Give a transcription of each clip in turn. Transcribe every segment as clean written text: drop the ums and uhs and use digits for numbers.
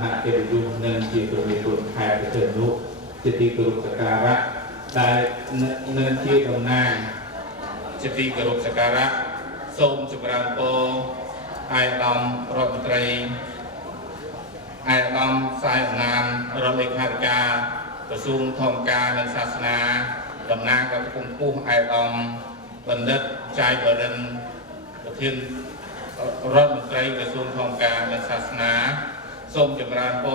หะเทวยุนันจีตุมีตุนไทยเถิดนุจิติกรุสการะได้เนินที่ตำนานจิติกรุสการะส้มจุบรังโปไอดอมรถตรีไอดอมสายงานรถเลขาธิการกระทรวงทองการและศาสนาตำนานกับกลุ่มผู้ไอดอมบัณฑิตใจบดินประเทศรัฐมนตรีกระทรวงทองการและศาสนาส้มจุบรังโป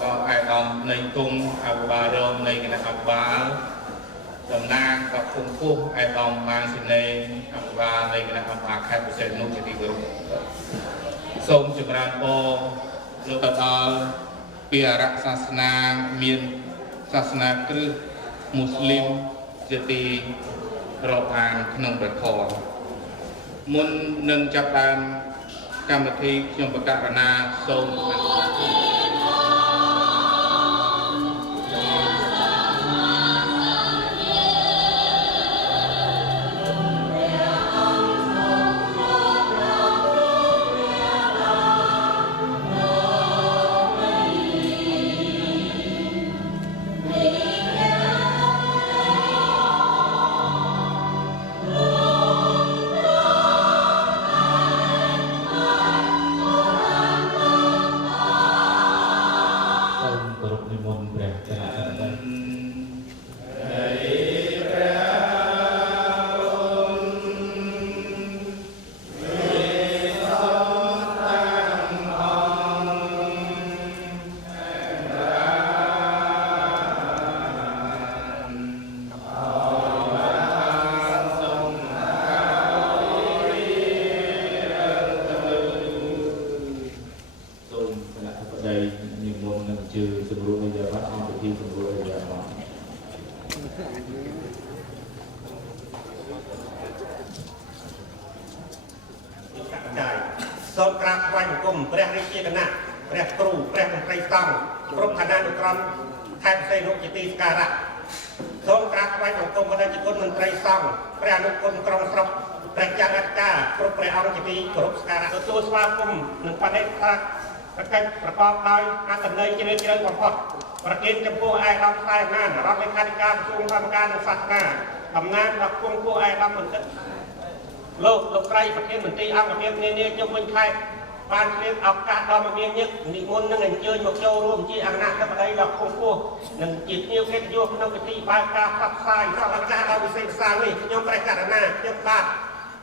ก็ไอดอมในกรุงอับบารมในคณะอับบาลตำนานกับกลุ่มผู้ไอดอมมาสิเนอับบาลในคณะอับบาลแคบเซนุจิติกรุส้มจุบรังโปโลกตาลเปียรักศาสนาเมียนศาสนาคริสต์มุสลิมจะตีรอบอ่านขนมประคองมุนหนึ่งจับตามกรรมธิยมประกาศนาทรงสอบกราบไหว้กรมพระราชคณะพระครูพระมนตรีตั้งกรมธนานุกรมไทยเซนุจิติสการะสอบกราบไหว้กรมพระราชกรมนตรีตั้งพระอนุกรมกรมสรบพระเจ้าราชการกรมพระองค์จิติกรมสการะตัวสวาคมหนึ่งประเด็นประกันประกอบโดยอาตเนยเจริญความพอดประเด็นจำพวกไอ้ลำไส้งานรับเลขาธิการกระทรวงการการศาสนาทำงานรับพวกไอ้ลำเหมือนกันโลกไกลประเทศเหมือนตีอังประเทศเนี่ยจะเป็นใครบานเรียนเอาการดอมเมียนยึดนิมนต์นั่งเจอหยกโจรวมที่อังนาทำอะไรดอกคงกู้หนึ่งจิตนิ้วเพชรโยกนั่งไปตีบานกาพับทรายข้าวกาเราไปเซ็นซาเลยยอมประกาศหน้ายอมบาด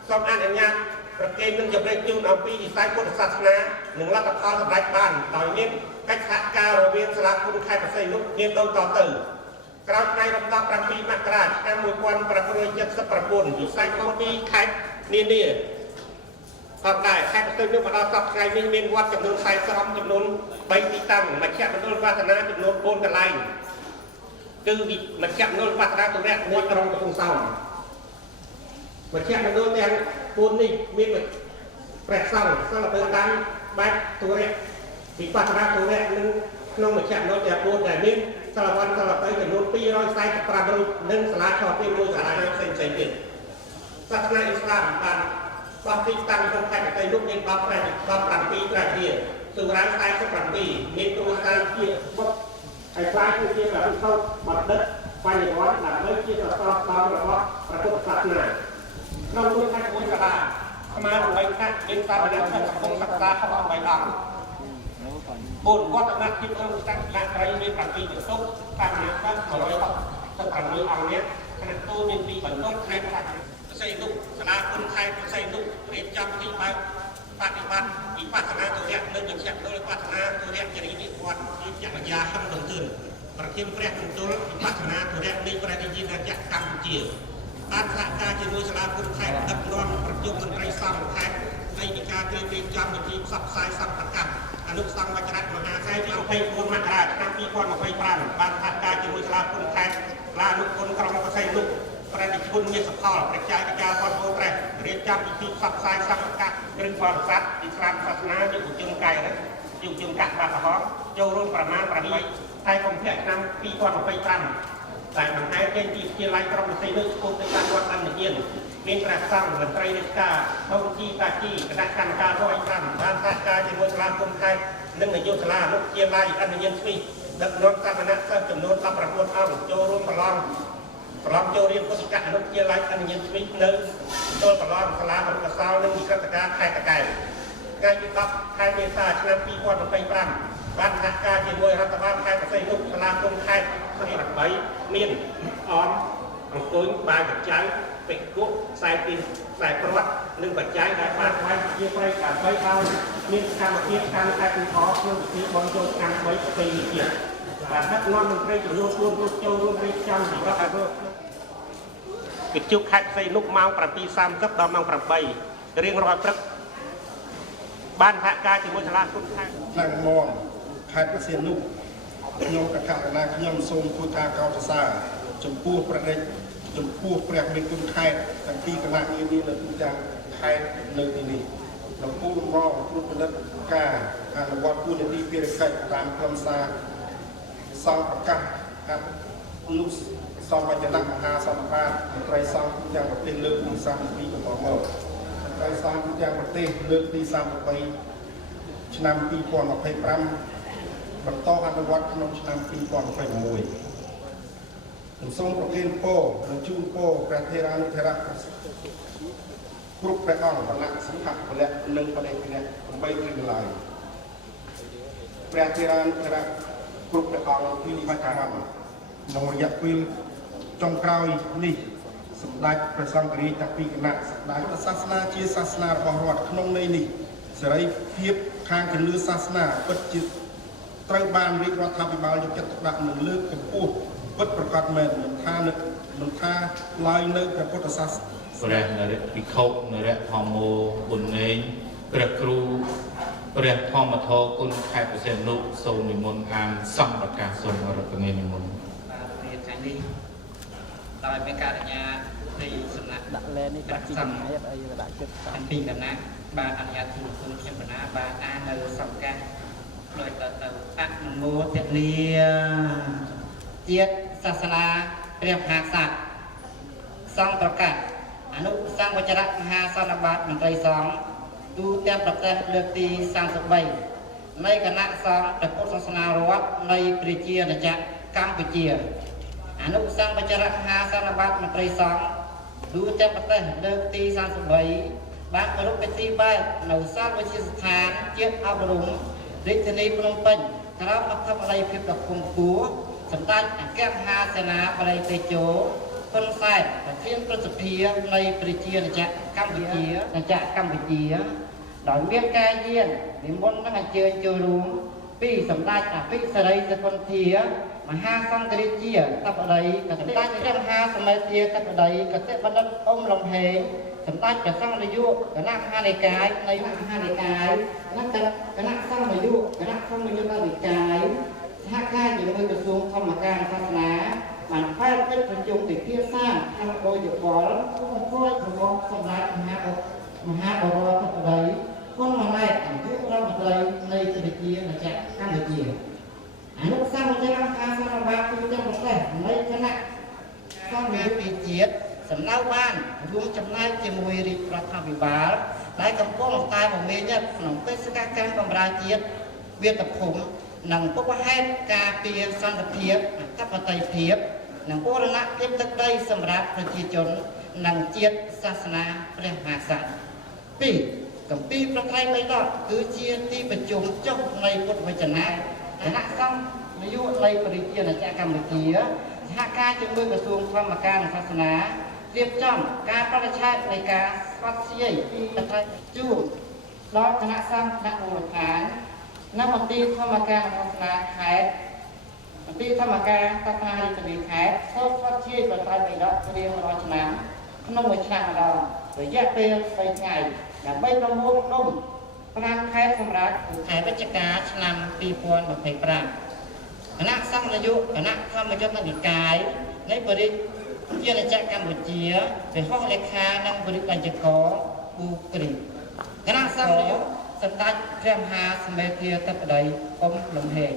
สมอันอย่างประเทศนึงจะได้จุนเอาปีที่สายพุทธศาสนาหนึ่งรัฐบาลสบายบ้านต่อยเน้นกัจฉการโรเวียนสลักคุณใครประเสริฐลุกเนียนต้นต่อตื่นกราบในลำดับประปีมากราชแอมวยวันประพฤติยัดสประปุ่นที่สายคนปีใครนี่ทำได้แค่ตื่นนึกมาเราตัดใจมีเมนวัดจำนวนไซส์ซ้อมจำนวนใบตีตั้งมาแค่จำนวนวัฒนาจำนวนโอนกันไล่คือมาแค่จำนวนวัฒนาตัวแรกม้วนตรงกับตรงเสามาแค่จำนวนแดงปูนนี่มีแบบแปดเสาสำหรับเป็นการใบตัวแรกที่วัฒนาตัวแรกนึงน้องมาแค่จำนวนแดงปูนแต่มิ้นสลับวันสลับไปจำนวนปีร้อยไซส์ปราบรุษนึ่งสลาชอเป็นมวยสลาน้ำเส้นใจเปลี่ยนศาสนาอิสลามการความติดตั้งของใครไปลุกเย็นบัฟแรงความปรับปีกระเทียมสื่อร้านสายสักปรับปีมีตัวสายเทียมว่าไอ้ปลายคือเทียมแบบเข้าบัดเด็ดไฟร้อนหนักเลยเทียมแบบตามแบบว่าประกอบศาสนาเราดูใครคนกระดาษมาดูไอ้แค่เป็นตาประเด็นแค่สังคมสักตาเข้าไปดังบนวัดนักที่ต้องตั้งหลักใจมีปรับปีเป็นต้นการเลี้ยงบ้านของเราสักปรับปีอันนี้ขณะตัวเป็นปีเป็นต้นใครใส่ลูกสลาคนไทยใส่ลูกเรียนจำที่มาปฏิบัติอีกปัฒนาตัวเรียกเรื่องอย่างเช่นโดยปัฒนาตัวเรียกจะได้ยินวัดที่จักรยานทำถึงขึ้นประเทศแรกเป็นตัวปัฒนาตัวเรียกในประเทศจีนจากกัมพูชีการสร้างการจะโดยสลาคนไทยดับร้อนประยุกต์มันไรซ้ำไทยในการเรียนจำเป็นทีสับสายสับประกันอนุสังวจรัตมหาไทยเอาไปโอนมาราชนำปีก่อนมาไปปราณบางทางการจะโดยสลาคนไทยลาลุกคนกรองมาใส่ลูกประดิษฐ์คุณมีสภาพประจายกระจายความโปร่งใสเรียนจำอีกทีสับสายสับกัดเรื่องความสัตย์อิสลามศาสนาอยู่จึงไกลนะอยู่จึงกัดบาตะหอมโจรมประมาณประณีไทยคงแค่นำปีก่อนมาไปปราณแต่บางไทยเป็นที่เชียร์ไล่กรองมาใส่ลูกคนในการวัดอันเยี่ยมมีกระสังเหมือนไตรเดชกาทงจีตาจีคณะกรรมการร้อยกรัมบ้านท่าการจะโดยสลามคนไทย និងនយោបាយសាលាមុខជាឡាយអនុញ្ញាតស្វីដឹកនាំសាមណសិស្សចំនួន19អង្គចូលរួមប្រឡងចូលរៀនពុទ្ធិកអនុជាឡាយអនុញ្ញាតស្វីនៅចូលប្រឡងសាលាបណ្ឌិតសោនិងវិក្កតការខេត្តតាកែវថ្ងៃទី10ខែមេសាឆ្នាំ2025បានសហការជាមួយរដ្ឋបាលខេត្តបរសៃនុសាលាគុំខេត្តស្រីរបីមានអង្គុយបាយបច្ច័យពេជ្រគក់ខ្សែពីខ្សែព្រាត់និងបច្ច័យដែលបានថ្លៃជាប្រៃដើម្បីឲ្យមានកម្មវិធីកម្មខេត្តឧទាហរណ៍ក្នុងពិធីបុណ្យចូលឆ្នាំ3ប្រពៃណីជាតិបាទដឹកនាំមន្ត្រីចំនួន4រូបចូលរួមរៀបចំសម្រាប់ឲ្យកិច្ចជប់ខេត្តផ្សេងនោះម៉ោង 7:30 ដល់ម៉ោង 8 រៀងរាល់ព្រឹកបានសហការជាមួយសាលាគុណខេត្តខ្លាំងមមខេត្តផ្សេងនោះខ្ញុំកថាណាខ្ញុំសូមធ្វើការកោតសរសើរចំពោះប្រតិចំពោះព្រះមេគុណខេត្តទាំងពីរគណៈនានានៅទូទាំងខេត្តនៅទីនេះដំពូលមកត្រួតពិនិត្យការអនុវត្តគោលនីតិភារកិច្ចតាមខ្លឹមសារសង្ឃប្រកាសកាត់លុះសម្បជណៈមហាសន្និបាតមន្ត្រីសង្ឃទូទាំងប្រទេសលើកទី32កន្លងមកមន្ត្រីសង្ឃទូទាំងប្រទេសលើកទី33ឆ្នាំ2025បន្តអនុវត្តក្នុងឆ្នាំ2026សូមប្រគេនពរនិងជូនពរព្រះថេរានុថេរៈគ្រប់ព្រះអង្គបណៈសង្ឃពលៈនិងបដិគណៈ8គ្រឿងឡើយព្រះថេរានុថេរៈគ្រប់ព្រះអង្គពីបច្ចុប្បន្នក្នុងរយៈពេលចុងក្រោយនេះសម្ដេចព្រះសង្ឃរាជទាំងពីរគណៈសម្ដេចសាសនាជាសាសនារបស់រដ្ឋក្នុងន័យនេះសេរីភាពខាងជំនឿសាសនាពិតជាត្រូវបានរាជរដ្ឋាភិបាលយកចិត្តទុកដាក់និងលើកកម្ពស់ពិតប្រកបមែនមិនថាឡើយនៅព្រះពុទ្ធសាសនាព្រះនរិភិក្ខុនរៈធម្មោបុណេងព្រះគ្រូព្រះធម្មធរគុណខេត្តបរសៃនុសូមនិមន្តអានសម្ប្រកាសសូមរកនានិមន្តបាទរៀបថ្ងៃនេះដោយមានការអនុញ្ញាតពីសំណាក់ដាក់លែននេះបាត់ពីចំណាយអីក៏ដាក់ចិត្តតាំងពីគណៈបានអនុញ្ញាតពីគុណខ្ញុំបណ្ណាបានអាននៅសម្កាសដោយទៅអនុមោទនាជាតិសាសនាព្រះមហាក្សត្រសង្ឃប្រកាសអនុសង្ឃវចរៈមហាសន្និបាតមន្ត្រីសង្ឃទូទាំងប្រទេសលើកទី33នៃគណៈសង្ឃព្រះពុទ្ធសាសនារដ្ឋនៃប្រជាណាចក្រកម្ពុជាអនុសង្ឃវចរៈមហាសន្និបាតមន្ត្រីសង្ឃទូទាំងប្រទេសលើកទី33បានគោរពពិធីបែបនៅសាលវិទ្យាស្ថានជាតិអប់រំរាជធានីភ្នំពេញក្រោមអធិបតីភាពដ៏ខ្ពង់ខ្ពស់សម្ដេចអគ្គមហាសេនាបតីតេជោហ៊ុនសែនប្រធានព្រឹទ្ធសភានៃប្រជាណាចក្រកម្ពុជាដោយមានការយាននិមន្តនិងអញ្ជើញចូលរួមពីសម្ដេចអភិសិរីសុគន្ធាមហាសង្ឃរាជាតបតីសម្ដេចព្រះមហាសមេធាតបតីកសិបណ្ឌិតអ៊ុំលំហេងសម្ដេចព្រះសង្ឃនាយកគណៈមហានិកាយនៃមហានិកាយគណៈសង្ឃនាយកគណៈធម្មយុត្តិនិកាយសហការជាមួយក្រសួងធម្មការសាសនាបានផ្ដល់កិច្ចប្រជុំពិភាក្សាខាងដោយយោបល់ជួយរបស់សម្ដេចមហាបរតបតីគុណម៉ែអនុរដ្ឋមន្ត្រីនៃប្រជាណាចក្រកម្ពុជាអនុសង្ឃវចរៈមហាសន្និបាតទូទាំងប្រទេសនៃគណៈសង្ឃនាពីជាតិសម្ដៅបានរួមចំណែកជាមួយរាជរដ្ឋាភិបាលដែលកំពុងតែមមាញឹកក្នុងបេសកកម្មបម្រើជាតិវាទភូមិនិងពុបហេតុការពារសន្តិភាពអធិបតេយ្យភាពនិងបូរណភាពទឹកដីសម្រាប់ប្រជាជននិងជាតិសាសនាព្រះមហាក្សត្រ2គម្ពីរប្រត្រៃបិដកគឺជាទីប្រជុំចុះនៃពុទ្ធវចនៈគណៈសង្ឃនាយកនៃប្រជាណាចក្រកម្ពុជាសហការជាមួយក្រសួងធម្មការនិងសាសនារៀបចំការបរិច្ឆេទនៃការស្វាធ្យាយពីប្រត្រៃជួបដល់គណៈសង្ឃគណៈមូលដ្ឋាននៅមន្ទីរធម្មការសាសនាខេត្តមន្ទីរធម្មការសាសនារាជធានីខេត្តសូមស្វាធ្យាយប្រត្រៃបិដករៀងរាល់ឆ្នាំក្នុងមួយឆ្នាំម្ដងរយៈពេល3ថ្ងៃដើម្បីប្រមូលផ្ដុំ5ខែសម្រាប់ខែវិច្ឆិកាឆ្នាំ2025គណៈសង្ឃនាយកគណៈធម្មយុត្តិនិកាយនៃប្រជាណាចក្រកម្ពុជាព្រះហស្ថលេខានិងបរិយាបញ្ចកប៊ូគ្រីគណៈសង្ឃនាយកសម្ដេចព្រះមហាសមេធាតបតីអ៊ុំលំហេង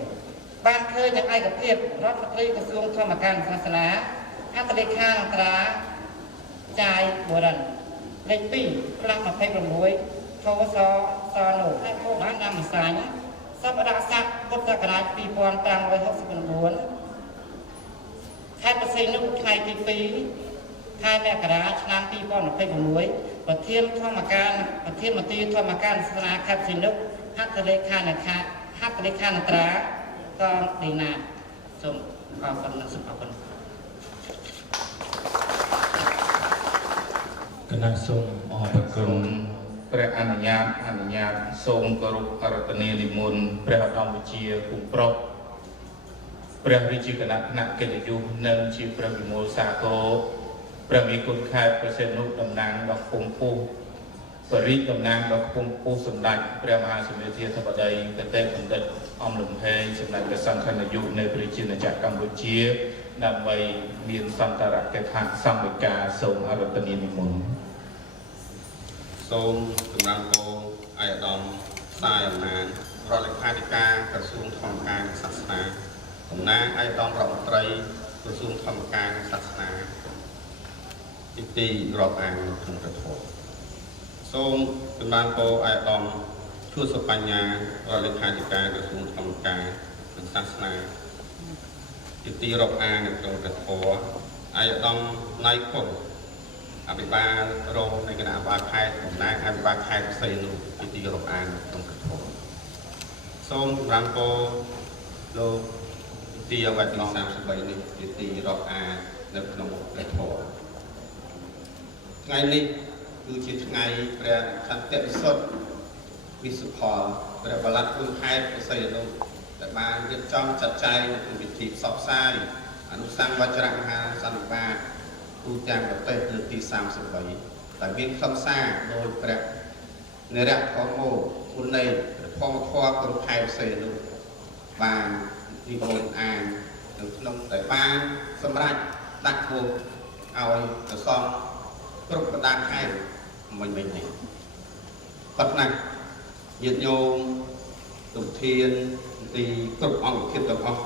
បានឃើញយ៉ាងឯកភាពរដ្ឋមន្ត្រីក្រសួងធម្មការសាសនាហត្ថលេខាអន្តរាចាយបូរិនលេខ2ផ្លាស់26ខសសនោះហើយគោបាននំសាញ់ សប្តាហ៍ស័កពុទ្ធសករាជ2569ខេត្តបរសៃនុថ្ងៃទី2ខែមករាឆ្នាំ2026ប្រធានធម្មការប្រធានមន្ត្រីធម្មការសាសនាខេត្តបរសៃនុហត្ថលេខានត្រាកងដេណាសូមអរគុណនិងសូមអរគុណ គណៈសូមអរគុណព្រះអនុញ្ញាតសូមគោរពអរតនានិមន្តព្រះឧត្តមវិជាគុំប្រុសព្រះរាជាគណៈគណៈកិត្តិយសនិងជាព្រះវិមលសាគរព្រះមេគុណខេត្តប្រសិទ្ធនុតំណាងដល់គុំពុះបរិយាតំណាងដល់គុំពុះសម្ដេចព្រះមហាសម្ដេចធាធិបតីកតេបណ្ឌិតអំលំហែងសម្ដេចព្រះសង្ឃនាយកនៃប្រជាណាចក្រកម្ពុជាដើម្បីមានសន្តរកិច្ចសម្មិកាសូមអរតនានិមន្ត សូមសម្រាប់លោកអាយដាមផ្សាយអំណាចរដ្ឋលេខាធិការក្រសួងធម្មការនិងសាសនាតំណាងអាយដាមរដ្ឋមន្ត្រីក្រសួងធម្មការនិងសាសនាទីរាប់អានក្នុងប្រធានសូមសម្រាប់លោកអាយដាមជួសបញ្ញារដ្ឋលេខាធិការក្រសួងធម្មការនិងសាសនាទីរាប់អានក្នុងប្រធានអាយដាមណៃគុណ អភិបាលរងនៃគណៈបាលខេត្តតំណាងអភិបាលខេត្តផ្សេងនោះជាទីរាប់អានក្នុងប្រធានសូមសម្រាប់ពលលោកទីអ្វីទី33នេះជាទីរាប់អាននៅក្នុងប្រធានថ្ងៃនេះគឺជាថ្ងៃព្រះសន្តិវិសុទ្ធវិសុផលព្រះបល័តគុណខេត្តផ្សេងនោះដែលបានរៀបចំចាត់ចែងនៅក្នុងពិធីផ្សព្វផ្សាយអនុសង្ឃវជ្រមហាសន្និបាត ទូទាំងប្រទេសលើកទី33ដែលមានខ្លឹមសារដោយព្រះនិរៈធម្មោគុណនៃព្រះធម្មធម៌ក្នុងខែផ្សេងនោះបាននិមន្តអាននៅក្នុងដែលបានសម្រេចដាក់ឈ្មោះឲ្យប្រសងគ្រប់បណ្ដាខេត្តមិញនេះប៉ុន្តែញាតិញោមទុធានទីគ្រប់អង្គភាពទាំងអស់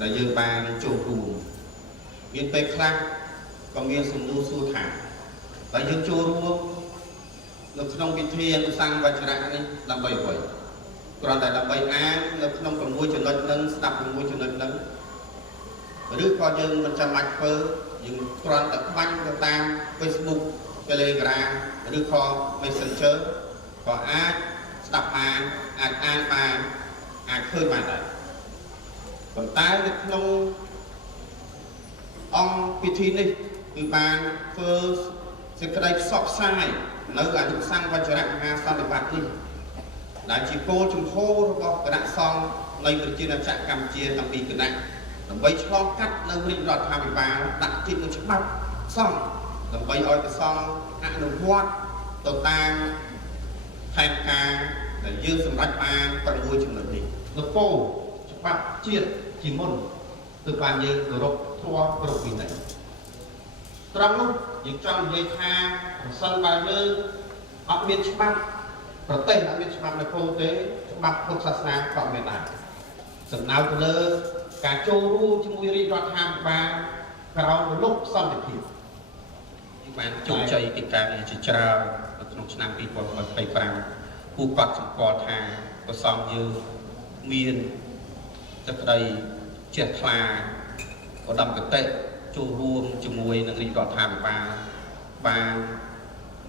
ដែលយើងបានចូលរួមមានពេលខ្លះ ក៏មានសំណួរសួរថាបើយើងចូលរួមនៅក្នុងពិធីអនុសង្ឃវជ្រៈនេះដើម្បីអ្វីគ្រាន់តែដើម្បីអាននៅក្នុង6ចំណុចនឹងស្ដាប់6ចំណុចនឹងឬក៏យើងមិនចាំបាច់ធ្វើយើងគ្រាន់តែបាញ់ទៅតាម Facebook Telegram ឬក៏ Messenger ក៏អាចស្ដាប់បានអាចអានបានអាចឃើញបានដែរប៉ុន្តែនៅក្នុងអង្គពិធីនេះ គឺបានធ្វើសេចក្តីផ្សព្វផ្សាយនៅអនុសង្ឃវជ្រមហាសន្និបាតនេះដែលជាគោលជំហររបស់គណៈសង្ឃនៃប្រជាណាចក្រកម្ពុជាទាំងពីរគណៈដើម្បីឆ្លងកាត់នៅរាជរដ្ឋាភិបាលដាក់ជាច្បាប់សង្ឃដើម្បីឲ្យព្រះសង្ឃអនុវត្តទៅតាមផែនការដែលយើងសម្រេចបាន6ចំណុចនេះនគរច្បាប់ជាតិជាមុនគឺបានយើងគោរពធម៌គ្រប់វិន័យ ត្រង់នោះយើងចង់និយាយថាប្រសិនបើយើងអត់មានច្បាប់ប្រទេសអត់មានច្បាប់នៅក្នុងទេច្បាប់ពុទ្ធសាសនាក៏មានដែរសំដៅទៅលើការចូលរួមជាមួយរាជរដ្ឋាភិបាលក្រោមរលកសន្តិភាពបានជោគជ័យកិច្ចការជាច្រើននៅក្នុងឆ្នាំ2025ពួកគាត់សម្គាល់ថាប្រសងយើងមានទឹកដីជ្រះថ្លាឧត្តមកតេ ចូលរួមជាមួយនឹងរាជរដ្ឋាភិបាលបាន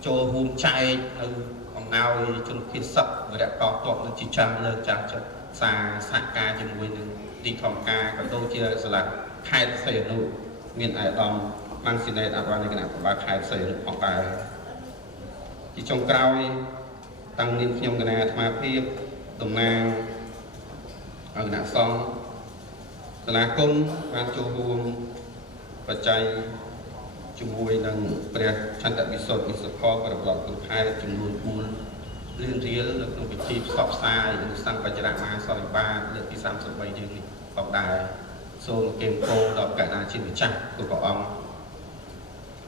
ចូលរួមចែកនៅអំណោយជនភៀសសឹកវរៈកងទ័ពនឹងជាចាំលើកចាស់ចិត្តសារសហការជាមួយនឹងទីធម្មការក៏ដូចជាសាលាខេត្តផ្សេងនោះមានអាយដាមម៉ាំងស៊ីណេតអភិបាលនៃគណៈបាលខេត្តផ្សេងនោះផងដែរជាចុងក្រោយតាំងនាមខ្ញុំគណៈអាត្មាភាពតំណាងគណៈសង្ឃសាលាគុំបានចូលរួម បច្ច័យជាមួយនឹងព្រះឆន្ទវិសុទ្ធវិសុផលប្រវត្តិគុណខេត្តចំនួន4រៀនរៀលនៅក្នុងពិធីផ្សព្វផ្សាយនិងសង្ឃបច្ចរមហាសន្និបាតលើកទី33យើងនេះផងដែរសូមគៀមគោដល់កណ្ដាលជាម្ចាស់គ្រប់ព្រះអង្គ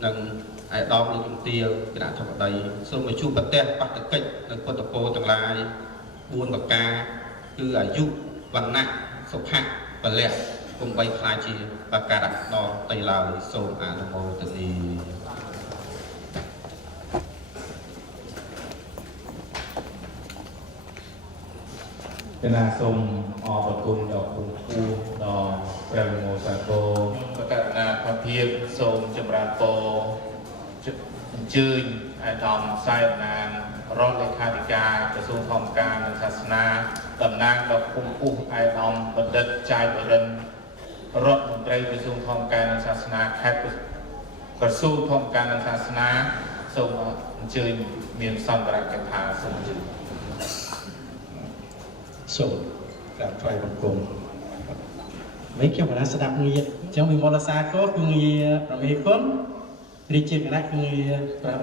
និងអាយដាមលោកជំទាវគណៈធិបតីសូមឲ្យជួបប្រទេសបដិកិច្ចនៅពុទ្ធពោទាំងឡាយ4ប្រការគឺអាយុវណ្ណៈសុខៈពលៈ គំបីខ្លាចជាបការៈដល់តៃឡើយសូមអនុមោទនា អ គណៈសូមអរគុណដល់គ្រូគ្រូដល់ព្រះមោសាគរបកករណាភភាពសូមចម្រើនពរអញ្ជើញអាដាមសៃណានរដ្ឋលេខាធិការក្រសួងធម្មការនិងសាសនាតំណាងដល់គុំពុះអាដាមបណ្ឌិតចាយបរិនរដ្ឋមន្ត្រីក្រសួងធម្មការនិងសាសនាខេត្តក្រសួងធម្មការនិងសាសនាសូមអញ្ជើញមានសន្តរកថាសូមអញ្ជើញ សូមក្រាបថ្វាយបង្គំmấyខ្ញុំគណៈស្ដាប់ងារចឹងវិមលសាគរគឺងារប្រមេគុណរាជាគណៈគឺងារព្រះ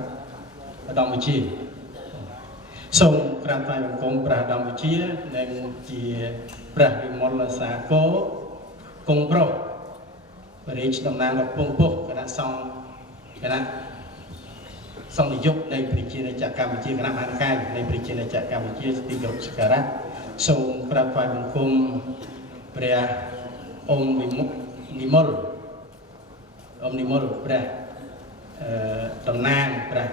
ឧត្តមវិជាសូមក្រាបថ្វាយបង្គំព្រះឧត្តមវិជានិងជាព្រះវិមលសាគរគង់ប្រុសរាជតំណាងដល់ពងពុះគណៈសង្ឃគណៈសង្ឃនាយកនៃប្រជាណាចក្រកម្ពុជាគណៈមហានកាយនៃប្រជាណាចក្រកម្ពុជាទីគោរពសក្ការៈ សូមក្រាបថ្វាយបង្គំព្រះអង្គនិមលព្រះតំណាងព្រះ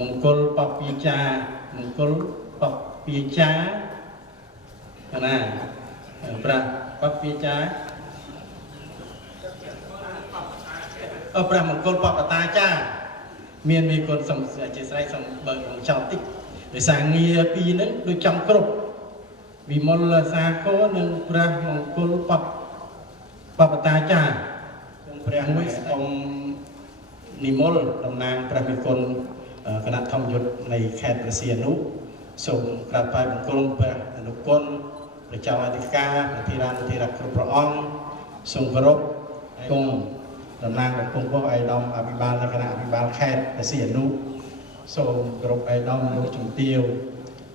មង្គលបព្វាចាមង្គលបព្វាចាណាព្រះបព្វាចាព្រះមង្គលបព្វតាចាមានមេគុណសូមអធិស្ឋានសូមបើកចោលតិច ដោយសារងារពីរហ្នឹងដូចចំគ្រប់វិមលសាគរនិងព្រះមង្គលបព្វតាចារ្យសូមព្រះមួយអង្គនិមលតំណាងព្រះវិគុណគណៈធម្មយុត្តនៃខេត្តព្រះសីហនុសូមក្រាបថ្វាយបង្គំព្រះអនុគុណព្រះចៅអធិការព្រះធិរានុធិរៈគ្រប់ព្រះអង្គសូមគោរពគង់តំណាងកំពង់ពោធិ៍ឯកឧត្តមអភិបាលលក្ខណៈអភិបាលខេត្តព្រះសីហនុ សូមគោរពឯកឧត្តមលោកជំទាវ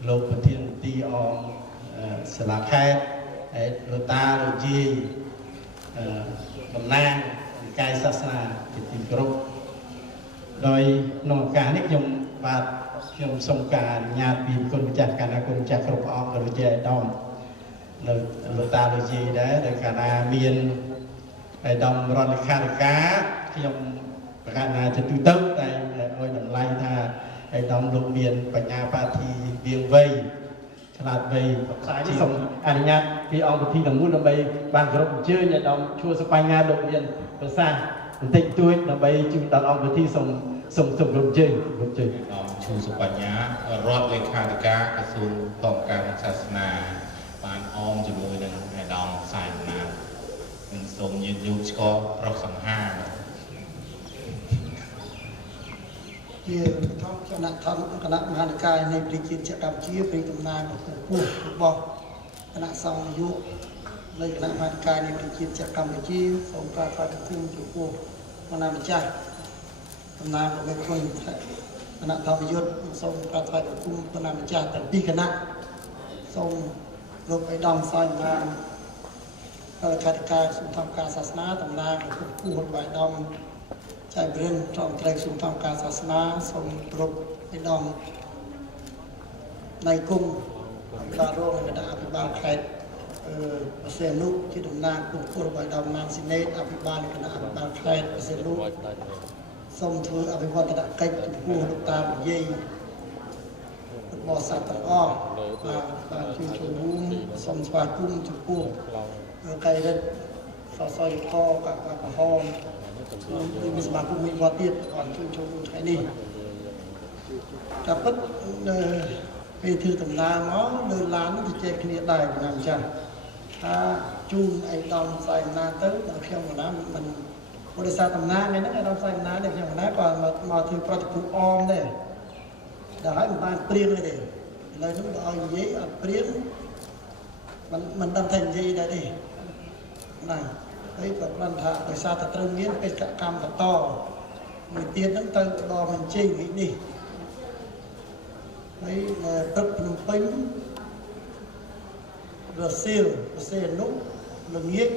លោកប្រធានមន្ត្រីអង្គសាលាខេត្តហើយលោកតាលោកយាយតំណាងនិកាយសាសនាជាទីគោរពដោយក្នុងឱកាសនេះខ្ញុំបាទខ្ញុំសូមការអនុញ្ញាតពីគុណម្ចាស់គណៈគុណម្ចាស់គ្រប់អង្គក៏ដូចជាឯកឧត្តមលោកតាលោកយាយដែរដោយកាលណាមានឯកឧត្តមរដ្ឋលេខាធិការខ្ញុំ ប្រកាសថាជាទូទៅតែឲ្យតម្លៃថាឯកឧត្តមលោកមានបញ្ញាបាធីវាងវៃឆ្លាតវៃផ្សាយនេះសូមអនុញ្ញាតពីអង្គពិធីទាំងមូលដើម្បីបានគោរពអញ្ជើញឯកឧត្តមជួសបញ្ញាលោកមានប្រសាសន៍បន្តិចតួចដើម្បីជួយដល់អង្គពិធីសូមគោរពអញ្ជើញអង្គជួសបញ្ញារដ្ឋលេខាធិការក្រសួងធម្មការនិងសាសនាបានអមជាមួយនឹងឯកឧត្តមសាយណានិងសូមញាតិញោមស្គាល់ប្រុសសង្ហា ជាគណៈមហានិកាយនៃប្រជាជាតិកម្ពុជាពីតំណាងរបស់គណៈសង្ឃនាយកនៃគណៈមហានិកាយនៃប្រជាជាតិកម្ពុជាសូមក្រាបថ្វាយបង្គំចំពោះព្រះនាមម្ចាស់តំណាងរបស់គុណគណៈធម្មយុត្តសូមក្រាបថ្វាយបង្គំព្រះនាមម្ចាស់ទាំងពីរគណៈសូមលោកឯកឧត្តមសញ្ញបានលេខាធិការក្រសួងធម្មការសាសនាតំណាងរបស់គូរបស់ឯកឧត្តម ចៃប្រិនត្រង់ត្រូវសុំតាមការសាសនាសូមគ្រប់ឯកឧត្តមណៃគុំបាទរងគណៈអភិបាលខេត្តព្រះសីហនុជាតំណាងពុទ្ធរបស់ឯកឧត្តមណានស៊ីណេតអភិបាលគណៈអភិបាលខេត្តព្រះសីហនុសូមធ្វើអភិវឌ្ឍនកិច្ចចំពោះលោកតានិយាយរបស់សត្វទាំងអស់បាទជួយចូលរួមសូមស្វាគមន៍ចំពោះកៃរិទ្ធសសយកកក្រហម មានសមាគមមួយវត្តទៀតអត់ជួយចូលរួមថ្ងៃនេះតែពិតពេលធ្វើដំណើរមកលើឡានទៅជែកគ្នាដែរណាម្ចាស់ថាជូនឯកឧត្តមសៃណាទៅដល់ខ្ញុំណាមិនបរិស័ទដំណើរនេះឯកឧត្តមសៃណានេះខ្ញុំណាក៏មកធ្វើប្រតិភូអមដែរដល់ហើយមិនបានព្រៀងទេឥឡូវនេះដល់ឲ្យនិយាយអត់ព្រៀងមិនដឹងថានិយាយដែរទេណា ហើយក៏បានថាដោយសារតែត្រូវមានបេសកកម្មបន្តមួយទៀតហ្នឹងទៅដល់មិនជ័យវិញនេះហើយព្រឹកភ្នំពេញរសៀលនោះល្ងាច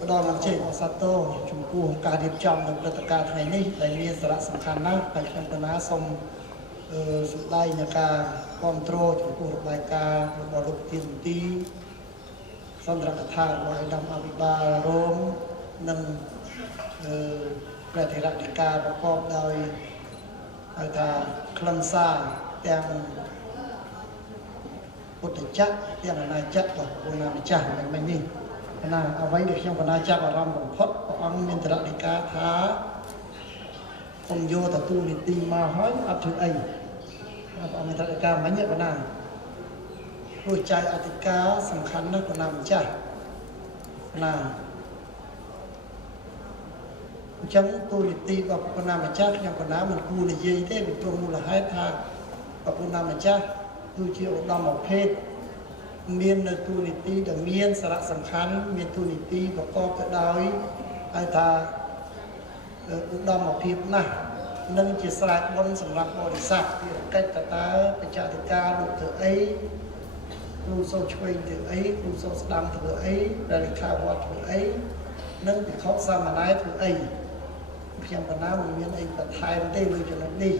បដល់មិនជ័យអសាទរចំពោះការរៀបចំនៅព្រឹត្តិការណ៍ថ្ងៃនេះដែលមានសារៈសំខាន់ណាស់ហើយខ្ញុំកណាសូមសម្ដែងនៃការគ្រប់គ្រងចំពោះរបាយការណ៍របស់លោកទានទី សន្ទរកថារបស់ឯកឧត្តមអភិបាលរងនិងព្រះធិរដីកាប្រកបដោយហៅថាខ្លឹមសារទាំង ពុទ្ធចក្រទាំងអាណាចក្ររបស់ព្រះណាម្ចាស់មិននេះណាអ្វីដែលខ្ញុំកណាចាប់អារម្មណ៍បំផុតព្រះអង្គមានតរដីកាថាខ្ញុំយកទទួលនីតិមកហើយអត់ធ្វើអីព្រះអង្គមានតរដីកាមិញប៉ុណ្ណាព្រោះចៅអធិការសំខាន់ណាស់ព្រះណាម្ចាស់ណាអញ្ចឹងទូនីតិរបស់ព្រះណាម្ចាស់ខ្ញុំកណាមិនគួរនិយាយទេពីព្រោះមូលហេតុថាព្រះណាម្ចាស់គឺជាឧត្តមភេទមាននៅទូនីតិដែលមានសារៈសំខាន់មានទូនីតិប្រកបទៅដោយហៅថាឧត្តមភាពណាស់នឹងជាស្រេចបុណ្យសម្រាប់បរិស័ទពីកិច្ចតើបច្ចតិកាលោកធ្វើអីគ្រូសូត្រឆ្វេងធ្វើអីគ្រូសូត្រស្ដាំធ្វើអីដែលលេខាវត្តធ្វើអីនិងពិខុសាមណេរធ្វើអីខ្ញុំកណាមិនមានអីបន្ថែមទេលើចំណុចនេះ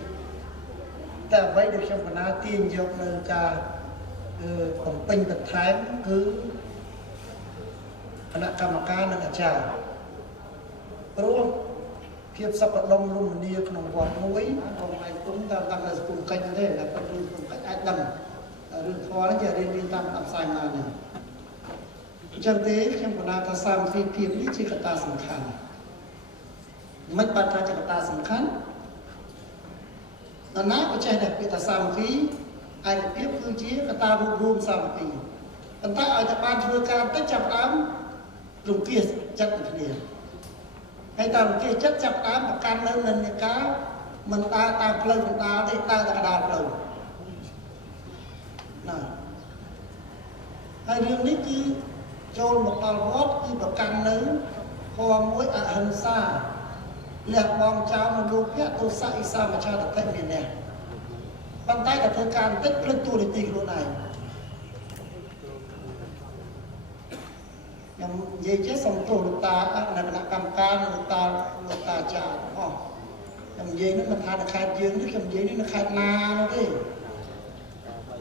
តែអ្វីដែលខ្ញុំកណាទាញយកនៅការបំពេញបន្ថែមគឺគណៈកម្មការនិងអាចារ្យព្រោះភាពសប្បុរសរមនាក្នុងវត្តមួយបងឯងគុំតាមតាមនៅសង្គមកិច្ចទេតែប៉ុន្តែសង្គមកិច្ចអាចដឹងរឿងធម៌នេះជារៀនតាមអផ្សាយមកនេះអញ្ចឹងទេខ្ញុំកណាថាសាមគ្គីភាពនេះជាកត្តាសំខាន់មិនបានថាជាកត្តាសំខាន់ដល់ណាក៏ចេះតែពាក្យថាសាមគ្គីឯកភាពគឺជាកត្តារួមសាមគ្គីប៉ុន្តែឲ្យតែបានធ្វើការតិចចាប់ដើមរង្គៀសចិត្តគ្នាហើយតាមរង្គៀសចិត្តចាប់ដើមប្រកាន់នៅនិន្នាការមិនដើរតាមផ្លូវកណ្ដាលទេដើរតែកណ្ដាលផ្លូវណាហើយរឿងនេះគឺចូលមកដល់វត្តគឺប្រកាន់នៅធម៌មួយអហិង្សាលះបង់ចោលនៅលោកៈទោសៈអ៊ីសាមច្ឆាតតិមាននេះប៉ុន្តែតែធ្វើការបន្តិចភ្លេចទូនីតិខ្លួនឯងខ្ញុំនិយាយចេះសំទោសលោកតាគណៈកម្មការលោកតាចារអស់ខ្ញុំនិយាយនេះមិនថានៅខេត្តយើងនេះខ្ញុំនិយាយនេះនៅខេត្តណានោះទេ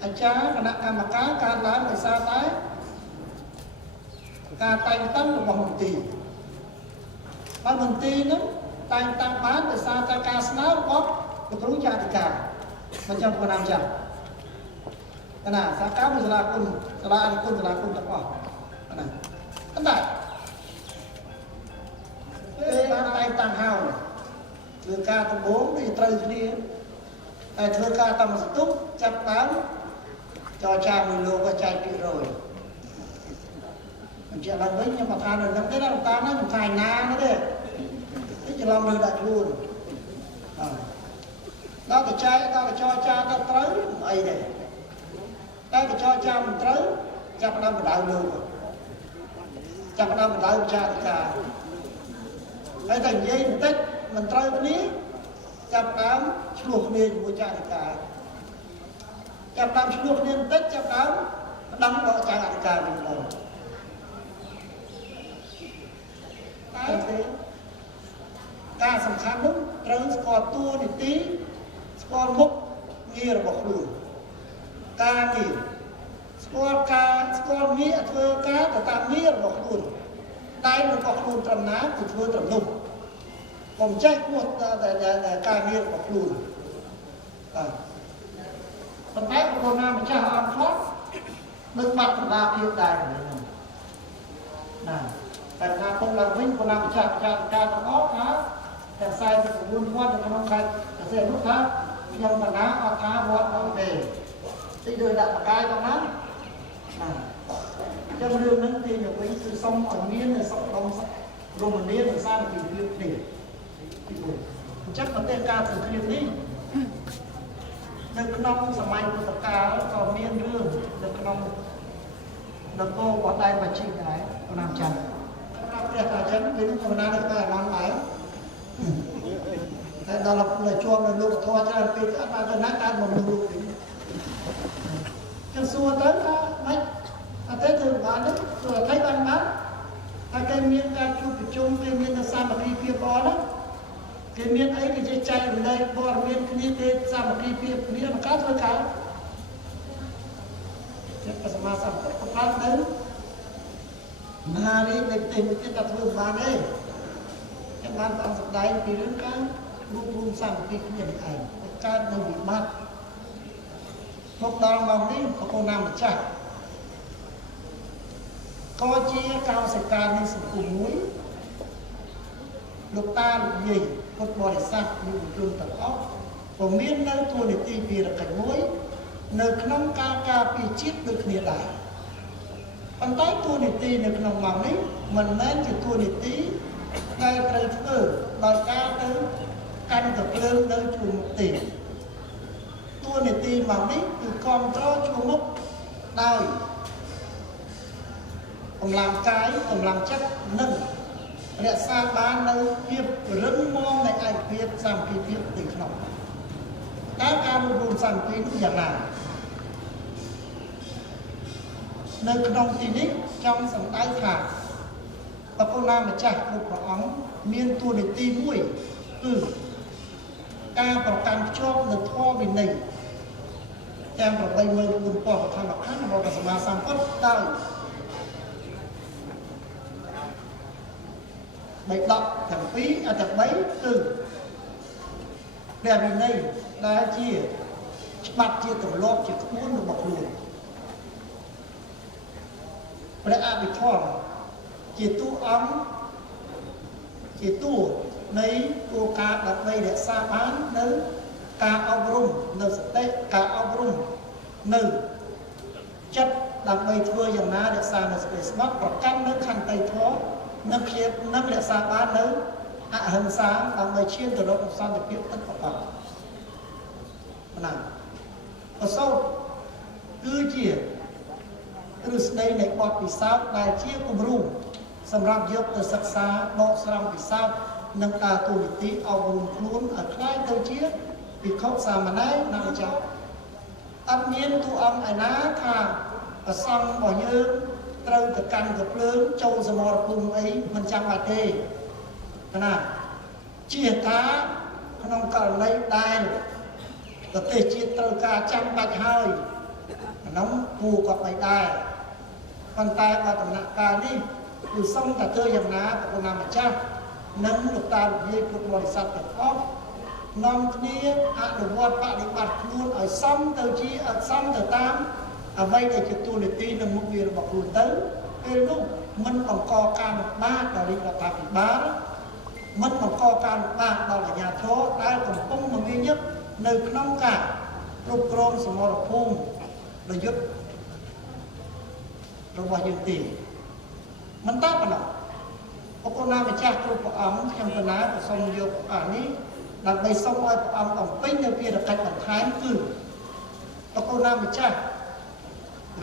អាចារ្យគណៈកម្មការកើតឡើងដោយសារតែការតែងតាំងរបស់មន្ទីរហើយមន្ទីរហ្នឹងតែងតាំងបានដោយសារតែការស្នើរបស់លោកគ្រូចាតិកាមិនចាំព្រះណាមចាស់ណាសាខាមួយសាលាគុណសាលាអនុគុណសាលាគុណទាំងអស់ណាអត់ដែរពេលបានតែងតាំងហើយធ្វើការដំបូងវាត្រូវគ្នាតែធ្វើការតាមសតុបចាប់ដើមចរចាមួយលោកក៏ចែកពី100អញ្ចឹងឡើងវិញខ្ញុំមកថានៅហ្នឹងទេណាលោកតាណាខ្ញុំថាណានោះទេច្រឡំលើដាក់ខ្លួនដល់ទៅចែកដល់ទៅចរចាទៅត្រូវអីដែរតែទៅចរចាមិនត្រូវចាប់ដើមបដៅលោកចាប់ដើមបដៅចាតិកាហើយតែនិយាយបន្តិចមិនត្រូវគ្នាចាប់ដើមឆ្លោះគ្នាជាមួយចាតិកាចាប់ដើមឆ្លោះគ្នាបន្តិចចាប់ដើមប្តឹងដល់ចាតិកាវិញដល់តែទេការសំខាន់នោះត្រូវស្គាល់តួនាទីស្គាល់មុខងាររបស់ខ្លួនការងារស្គាល់ងារធ្វើការទៅតាមងាររបស់ខ្លួនតែរបស់ខ្លួនត្រឹមណាគឺធ្វើត្រឹមនោះកុំចេះគោះតែការងាររបស់ខ្លួនប៉ុន្តែព្រះណាម្ចាស់អង្គខ្លះនឹងបាត់សម្ដាភាពដែរណាតែថាពុំឡើងវិញព្រះណាម្ចាស់ការទាំងអស់ថាតែ49វត្តនៅក្នុងខេត្តកសិនោះថាខ្ញុំបណ្ណាអត់ថាវត្តនោះទេទីដូចដាក់បកាយផងណាចឹងរឿងហ្នឹងទីទៅវិញគឺសុំឲ្យមាននៅសុខដុមរមនានិងសាមគ្គីភាពនេះអញ្ចឹងប្រទេសការសង្គ្រាមនេះនៅក្នុងសម័យពុទ្ធកាលក៏មានរឿងនៅក្នុងនគរវត្តដៃបាជីដែរព្រះណាមចាស់ព្រះតាចឹងវានឹងកំណត់នៅក្នុងអារម្មណ៍ដែរតែដល់ទៅជាប់នៅលោកធម៌ច្រើនពេកអត់បានទៅណាកើតមកនឹងលោកវិញចឹងសួរទៅថាម៉េចអត់ទេធ្វើបានទេសួរថាបានហើយគេមានការជួបប្រជុំគេមានសាមគ្គីភាពល្អណាស់គេមានអីគេចេះចែករំលែកព័ត៌មានគ្នាគេសាមគ្គីភាពគ្នាមកកើតធ្វើកើតចិត្តសមាសពុទ្ធប្រកាសទៅមហារាជនៃប្រទេសមួយទៀតតែធ្វើបានទេចាំបានអង្គសម្ដែងពីរឿងការរួមសាមគ្គីគ្នានេះឯងកើតនៅវិបត្តិ មកដល់មកនេះបកូនណាម្ចាស់ក៏ជាកោសិកានៃសង្គមមួយលោកតាលោកយាយពុទ្ធបរិស័ទយុវជនទាំងអស់ក៏មាននៅតួនាទីភារកិច្ចមួយនៅក្នុងការការពារជាតិដូចគ្នាដែរប៉ុន្តែតួនាទីនៅក្នុងម៉ោងនេះមិនមែនជាតួនាទីដែលត្រូវធ្វើដោយការទៅកាន់ទៅភ្លើងនៅជួរមុខទេតួនាទីម៉ោងនេះគឺគ្រប់គ្រងជួរមុខដោយកម្លាំងកាយកម្លាំងចិត្តនិងរក្សាបាននៅភាពរឹងមាំនៃឯកភាពសាមគ្គីភាពទីក្នុងតើការរួមសាមគ្គីនោះយ៉ាងណានៅក្នុងទីនេះចង់សម្ដែងថាបកូនណាម្ចាស់គ្រប់ព្រះអង្គមានតួនាទីមួយគឺការប្រកាន់ភ្ជាប់នៅធម៌វិន័យទាំង84000ប្រធានបខណ្ឌរបស់ព្រះសម្មាសម្ពុទ្ធដោយ3ដកទាំង2អត្ថ3គឺព្រះវិន័យដែលជាច្បាប់ជាទម្លាប់ជាក្បួនរបស់ខ្លួនព្រះអភិធម្មជាតួអង្គជាតួនៃគោលការណ៍ដើម្បីរក្សាបាននៅការអប់រំនៅសតិការអប់រំនៅចិត្តដើម្បីធ្វើយ៉ាងណារក្សានៅសេចក្តីស្ងប់ប្រកាន់នៅខន្តីធម៌និងភាពនិងរក្សាបាននៅអហិង្សាដើម្បីឈានទៅរកសន្តិភាពពិតប្រាកដណាប្រសូតគឺជាទ្រឹស្ដីនៃបទពិសោធន៍ដែលជាគំរូសម្រាប់យកទៅសិក្សាដកស្រង់ពិសោធន៍និងការទូនីតិអប់រំខ្លួនឲ្យខ្លាយទៅជាភិក្ខុសាមណេរណាម្ចាស់អត់មានទូអង្គឯណាថាប្រសង់របស់យើងត្រូវទៅកាន់កភ្លើងចូលសមរភូមិអីមិនចាំបាច់ទេណាជាថាក្នុងករណីដែលប្រទេសជាតិត្រូវការចាំបាច់ហើយក្នុងគួរក៏បីដែរប៉ុន្តែបើដំណាក់កាលនេះគឺសុំតែធ្វើយ៉ាងណាប្រគណាម្ចាស់និងលោកតាលោកយាយពុទ្ធបរិស័ទទាំងអស់នាំគ្នាអនុវត្តបដិបត្តិខ្លួនឲ្យសមទៅជាអត់សមទៅតាមអ្វីដែលជាទូនាទីនិងមុខងាររបស់ខ្លួនទៅពេលនោះមិនបង្កការលំបាកដល់រដ្ឋាភិបាលមិនបង្កការលំបាកដល់អាជ្ញាធរដែលកំពុងមមាញឹកនៅក្នុងការគ្រប់គ្រងសមរភូមិប្រយុទ្ធរបស់យើងទេមិនតែប៉ុណ្ណោះអរគុណណាម្ចាស់គ្រប់ព្រះអង្គខ្ញុំកណាក៏សូមយកអានេះដើម្បីសូមឲ្យព្រះអង្គបំពេញនៅភារកិច្ចបន្ថែមគឺអរគុណណាម្ចាស់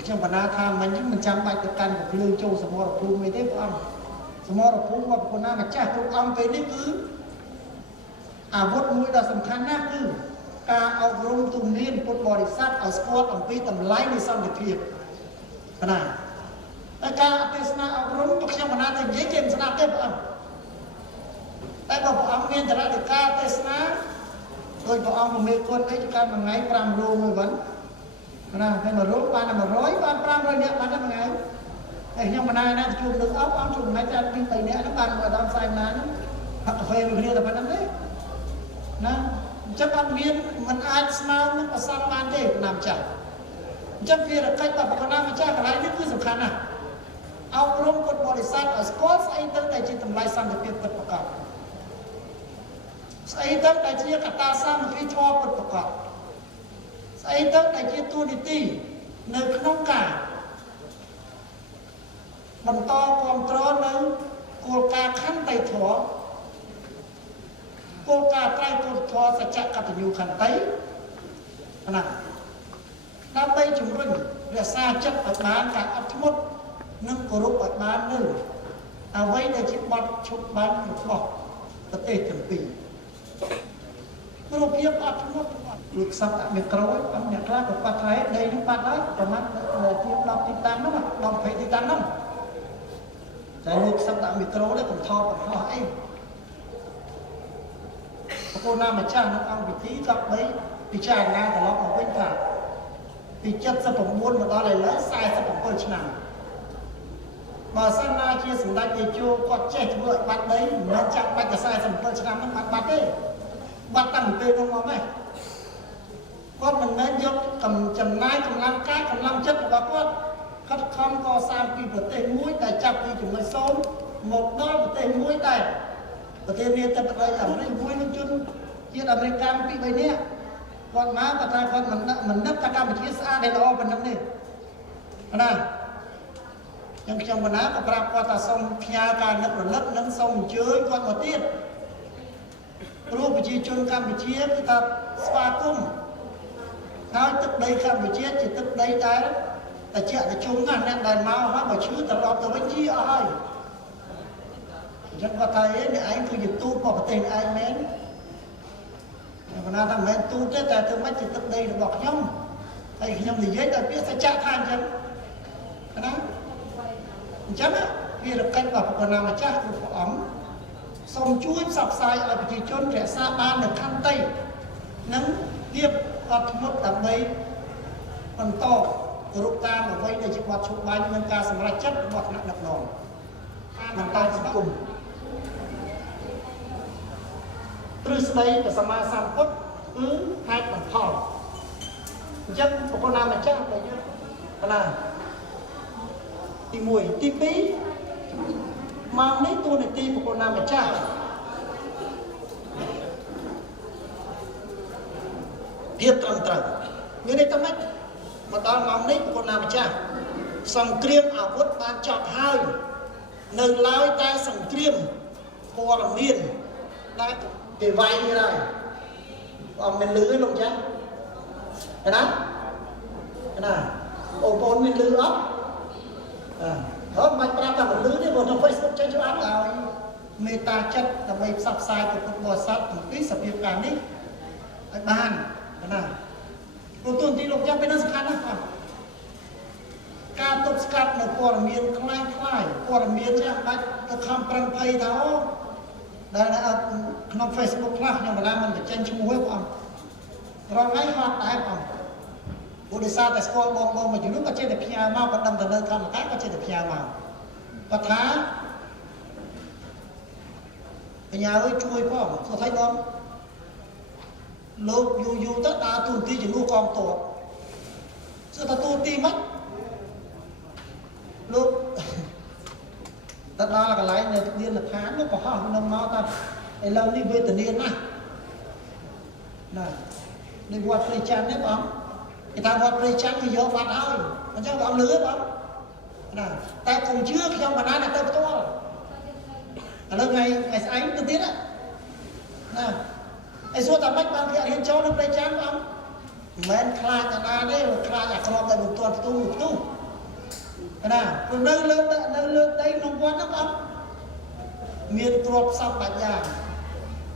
ខ្ញុំកណាថាមិនចាំបាច់ទៅកាន់ភ្លើងចូលសមរភូមិទេព្រះអង្គសមរភូមិរបស់ព្រះណាម្ចាស់គ្រប់អង្គពេលនេះគឺអាវុធមួយដ៏សំខាន់ណាស់គឺការអប់រំទូន្មានពុទ្ធបរិស័ទឲ្យស្គាល់អំពីតម្លៃនៃសន្តិភាពណាតែការទេសនាអប់រំពួកខ្ញុំមិនណាទៅនិយាយគេមិនស្ដាប់ទេព្រះអង្គតែបើព្រះអង្គមានចរិយាការទេសនាដោយព្រះអង្គមេគុណអីកាលមួយថ្ងៃ5រោងមួយវិញណាតែ1រោងបាន100បាន500នាក់បានតែមួយថ្ងៃតែខ្ញុំមិនណាជួបនឹងអប់អង្គជួបមិនតែ2 3នាក់បានមកដល់ផ្សាយណាហ្នឹងហាក់កាហ្វេមួយគ្នាតែប៉ុណ្្នឹងទេណាអញ្ចឹងអត់មានមិនអាចស្មើនឹងប្រសពបានទេណាម្ចាស់អញ្ចឹងភារកិច្ចរបស់ព្រះណាម្ចាស់កន្លែងនេះគឺសំខាន់ណាស់អប់រំពុទ្ធបរិស័ទឲ្យស្គាល់ស្អីទៅតែជាតម្លៃសន្តិភាពពិតប្រាកដស្អីទៅតែជាកត្តាសាមគ្គីធម៌ពិតប្រាកដស្អីទៅតែជាទូនីតិនៅក្នុងការបន្តគ្រប់គ្រងនៅគោលការណ៍ខន្តីធម៌គោលការណ៍ត្រៃពុទ្ធធម៌សច្ចកតញ្ញូខន្តីណាដើម្បីជំរុញរក្សាចិត្តឲ្យបានការអត់ធ្មត់និងគោរពឲ្យបាននៅអ្វីដែលជាបទឈប់បានរបស់ប្រទេសទាំងពីរគ្រប់ភាពអត់ធ្មត់លោកសត្វមីក្រូអង្គអ្នកខ្លះក៏បាត់ហើយដីនឹងបាត់ហើយប្រហែលជា10ទីតាំងហ្នឹង10 20ទីតាំងហ្នឹងតែលោកសត្វមីក្រូនេះកំថតកំហោះអីប្រគល់ណាម្ចាស់នៅអង្គពិធីក៏បីពិចារណាត្រឡប់មកវិញថាពី79មកដល់ឥឡូវ47ឆ្នាំបើសិនណាជាសម្ដេចតេជោគាត់ចេះធ្វើឲ្យបាត់ដីមិនចាំបាច់តែ47ឆ្នាំហ្នឹងបាត់ទេបាត់តាំងពីពេលនោះមកម៉េច គាត់មិនមែនយកចំណាយកម្លាំងកាយកម្លាំងចិត្តរបស់គាត់ខិតខំកសាងពីប្រទេសមួយដែលចាប់ពីចំណុច0មកដល់ប្រទេសមួយដែរប្រទេសនេះតែប្រទេសអាមេរិកមួយនឹងជនជាតិអាមេរិកពី3នាក់គាត់មកគាត់ថាគាត់មិននឹកថាកម្ពុជាស្អាតដែលល្អប៉ុណ្ណឹងទេណាខ្ញុំបណ្ណាក៏ប្រាប់គាត់ថាសូមផ្ញើការនឹករលឹកនិងសូមអញ្ជើញគាត់មកទៀតព្រោះប្រជាជនកម្ពុជាគឺថាស្វាគមន៍ហើយទឹកដីកម្ពុជាជាទឹកដីដែលតែជាតែជុំណាស់អ្នកដែលមកហើយមកឈឺត្រឡប់ទៅវិញជាអស់ហើយអញ្ចឹងគាត់ថាឯងគឺជាទូតរបស់ប្រទេសឯងមែនគាត់ថាមិនមែនទូតទេតែធ្វើម៉េចជាទឹកដីរបស់ខ្ញុំហើយខ្ញុំនិយាយតែពាក្យសច្ចៈថាអញ្ចឹងណាអញ្ចឹងវារកិច្ចរបស់ព្រះនាមម្ចាស់គឺព្រះអង្គសូមជួយផ្សព្វផ្សាយឲ្យប្រជាជនរក្សាបាននូវខន្តីនិងភាពអត់ធ្មត់ដើម្បីបន្តគោរពតាមអ្វីដែលជាបទឈប់បាញ់និងការសម្រេចចិត្តរបស់ថ្នាក់ដឹកនាំនិងតាមសង្គមទ្រឹស្ដីព្រះសម្មាសម្ពុទ្ធគឺហេតុនិងផលអញ្ចឹងព្រះនាមម្ចាស់ដែលយើងណាទី1ទី2ម៉ោងនេះតួនាទីព្រះនាមម្ចាស់ភាពត្រឹមត្រូវមានន័យថាម៉េចមកដល់ម៉ោងនេះព្រះនាមម្ចាស់សង្គ្រាមអាវុធបានចប់ហើយនៅឡើយតែសង្គ្រាមព័ត៌មានដែលគេវាយនេះហើយអត់មានលឺទេលោកចាស់ណាបងប្អូនមានលឺអត់ហើយមិនប្រាប់ថាមិនលឺទេព្រោះនៅ Facebook ចេញច្បាស់ឲ្យមេត្តាចិត្តដើម្បីផ្សព្វផ្សាយទៅពុទ្ធបរិស័ទអំពីសភាពការនេះឲ្យបានណាព្រោះទូនទីលោកចាស់เป็นសំខាន់ណាស់បាទការទប់ស្កាត់នៅព័ត៌មានខ្លាំងខ្លាយព័ត៌មានចាស់បាច់ទៅខំប្រឹងភ័យថាអូដែលក្នុង Facebook ខ្លះខ្ញុំមិនបានបញ្ចេញឈ្មោះទេបងរងថ្ងៃហត់ដែរបងបុរិសាតែស្គាល់បងមកជំនួសក៏ចេះតែផ្ញើមកក៏ដឹងទៅនៅកម្មការក៏ចេះតែផ្ញើមកគាត់ថាបញ្ញាអើយជួយផងសួរថៃបងលោកយូរទៅដើរទូទីជំនួសកងទ័ពសួរថាទូទីមិនលោកដល់កន្លែងនៅទានលខានលោកក៏ហោះនឹងមកថាឥឡូវនេះវេទនាណាស់ណានេះវត្តព្រះច័ន្ទនេះបងគេថាវត្តព្រះច័ន្ទគេយកបាត់ហើយអញ្ចឹងបងលឺបងណាតែកុំជឿខ្ញុំបណ្ដាទៅផ្ទាល់ឥឡូវថ្ងៃស្អែកទៅទៀតណាឯសួរតែមិនបានគេរៀនចូលនៅព្រះច័ន្ទបងមិនមែនខ្លាចតាណាទេខ្លាចអាក្របតែមិនទាន់ផ្ទុះណាព្រោះនៅលើដីក្នុងវត្តហ្នឹងបងមានទ្រព្យសព្វបាច់យ៉ាង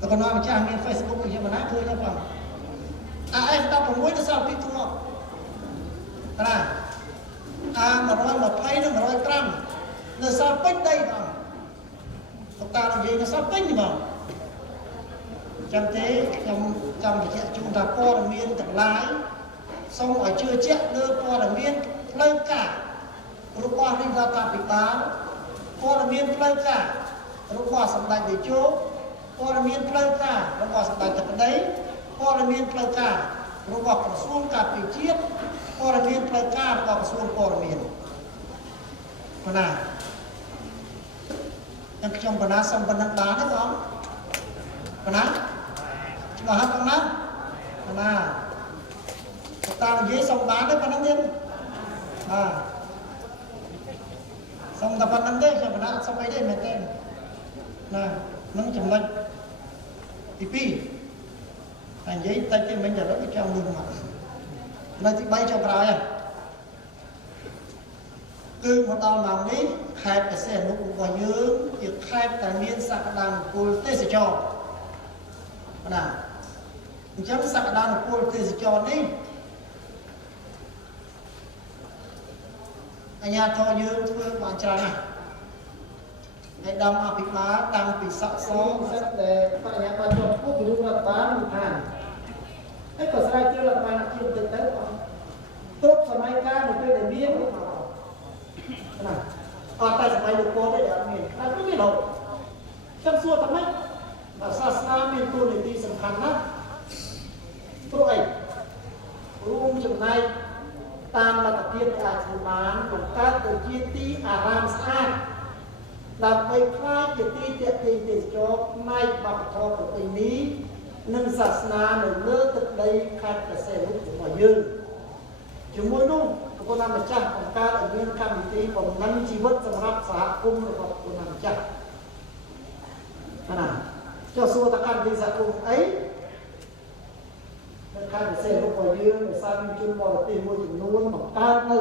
តែកណ្ដាលម្ចាស់មាន Facebook ខ្ញុំមិនណាឃើញទេបងAF 16ទៅសល់2ទ្រព្យណាA120 និង105នៅសល់ពេញដីបងលោកតានិយាយនៅសល់ពេញបងចាំទេខ្ញុំចង់បញ្ជាក់ជូនថាព័ត៌មានទាំងឡាយសូមឲ្យជឿជាក់លើព័ត៌មានផ្លូវការរបស់រដ្ឋាភិបាលព័ត៌មានផ្លូវការរបស់សម្ដេចនាយកព័ត៌មានផ្លូវការរបស់សម្ដេចទឹកដីព័ត៌មានផ្លូវការរបស់ក្រសួងការពារជាតិព័ត៌មានផ្លូវការរបស់ក្រសួងព័ត៌មានណាខ្ញុំសូមបណ្ដឹងបានទេបងណាច្បាស់ហើយបងណាតានិយាយសូមបានទេប៉ុណ្្នឹងទេសូមតែប៉ុណ្្នឹងទេខ្ញុំបណ្ដឹងសូមអីទេមែនទេណានឹងចំណុចទី2តែនិយាយតិចទេមិញតែរត់ចង់លឺមកនៅទី3ចុងក្រោយគឺមកដល់ម៉ោងនេះខេត្តបរសៃអនុរបស់យើងជាខេត្តដែលមានសក្តានុពលទេសចរណាអញ្ចឹងសក្តានុពលទេសចរនេះអាជ្ញាធរយើងធ្វើបានច្រើនណាស់ហើយដំអភិបាលតាំងពីសកសសិទ្ធដែលបរិញ្ញាបត្រជាប់ខ្ពស់ពីរដ្ឋបាលមិនថាហើយក៏ស្រាវជ្រាវរដ្ឋបាលជាបន្តិចទៅគ្រប់សម័យកាលនៅពេលដែលមានណាអត់តែសម័យលោកពលទេអត់មានតែគឺមានដល់ខ្ញុំសួរថាម៉េចសាសនាមានតួនាទីសំខាន់ណាស់ព្រោះអី រួមចំណែកតាមលទ្ធភាពដែលអាចធ្វើបានបង្កើតទៅជាទីអារាមស្អាតដើម្បីខ្លាចជាទីទាក់ទាញទេសចរផ្នែកវប្បធម៌ប្រពៃណីនិងសាសនានៅលើទឹកដីខេត្តព្រះសីហនុរបស់យើងជាមួយនោះប្រពន្ធម្ចាស់បង្កើតឲ្យមានកម្មវិធីបំណិនជីវិតសម្រាប់សហគមន៍របស់ប្រពន្ធម្ចាស់ណាចុះសួរតើកម្មវិធីសហគមន៍អីនៅខេត្តព្រះសីហនុរបស់យើងដោយសារមានជនបរទេសមួយចំនួនបង្កើតនៅ